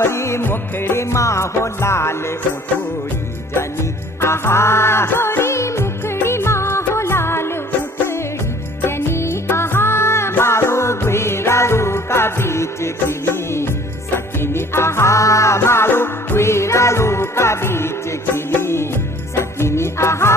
गोरी मुखड़ी माँ हो लाल उठोड़ी जनी आहा गोरी मुखड़ी माँ हो लाल उठड़ी जनी आहा मारो गुरारू का बीच खिली सकिनी आहा मारो गुरारू का बीच खिली सकिनी आहा